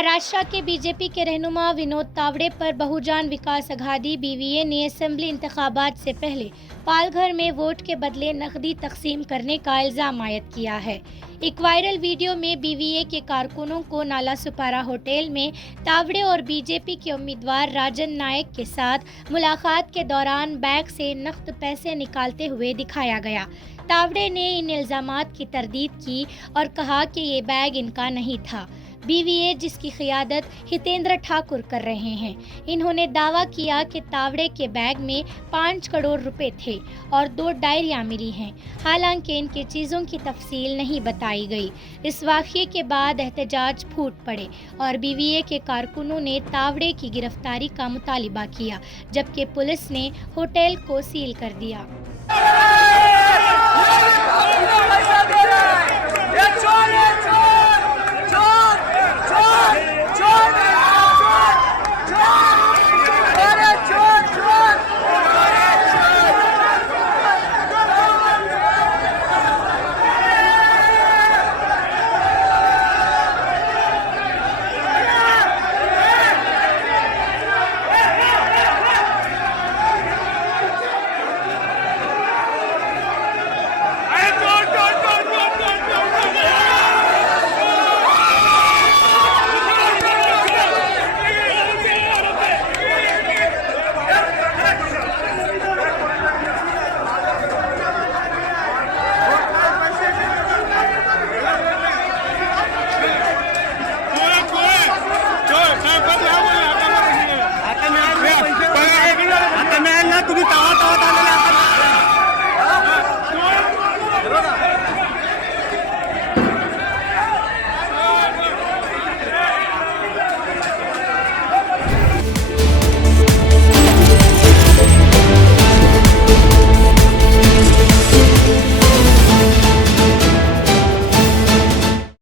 महाराष्ट्र के बीजेपी के रहनुमा विनोद तावड़े पर बहुजन विकास अघाड़ी बीवीए ने असेंबली इंतखाबात से पहले पालघर में वोट के बदले नकदी तकसीम करने का इल्जाम आयद किया है। एक वायरल वीडियो में बीवीए के कारकुनों को नाला सुपारा होटल में तावड़े और बीजेपी के उम्मीदवार राजन नायक के साथ मुलाकात के दौरान बैग से नकद पैसे निकालते हुए दिखाया गया। तावड़े ने इन इल्जामात की तरदीद की और कहा कि ये बैग इनका नहीं था। बीवीए जिसकी क़ियादत हितेंद्र ठाकुर कर रहे हैं, इन्होंने दावा किया कि तावड़े के बैग में 5 करोड़ रुपए थे और 2 डायरियां मिली हैं। हालांकि इनकी चीज़ों की तफसील नहीं बताई गई। इस वाक़ये के बाद एहतजाज फूट पड़े और बीवीए के कारकुनों ने तावड़े की गिरफ्तारी का मुतालिबा किया, जबकि पुलिस ने होटल को सील कर दिया।